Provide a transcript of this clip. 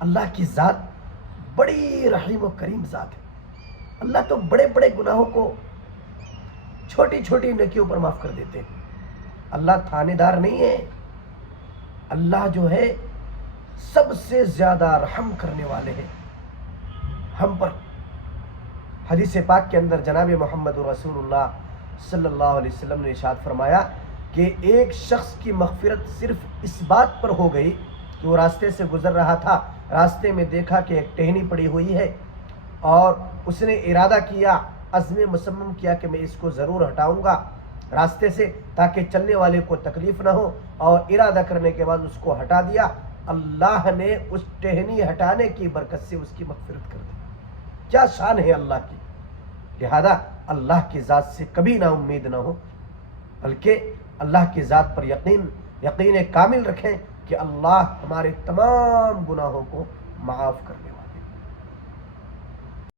اللہ کی ذات بڑی رحیم و کریم ذات ہے. اللہ تو بڑے بڑے گناہوں کو چھوٹی چھوٹی نیکیوں پر معاف کر دیتے ہیں. اللہ تھانے دار نہیں ہے. اللہ جو ہے سب سے زیادہ رحم کرنے والے ہیں ہم پر. حدیث پاک کے اندر جناب محمد رسول اللہ صلی اللہ علیہ وسلم نے ارشاد فرمایا کہ ایک شخص کی مغفرت صرف اس بات پر ہو گئی کہ وہ راستے سے گزر رہا تھا, راستے میں دیکھا کہ ایک ٹہنی پڑی ہوئی ہے اور اس نے ارادہ کیا, عزم مصمم کیا کہ میں اس کو ضرور ہٹاؤں گا راستے سے تاکہ چلنے والے کو تکلیف نہ ہو, اور ارادہ کرنے کے بعد اس کو ہٹا دیا. اللہ نے اس ٹہنی ہٹانے کی برکت سے اس کی مغفرت کر دی. کیا شان ہے اللہ کی. لہذا اللہ کی ذات سے کبھی نا امید نہ ہو, بلکہ اللہ کی ذات پر یقین کامل رکھیں کہ اللہ ہمارے تمام گناہوں کو معاف کرنے والا ہے.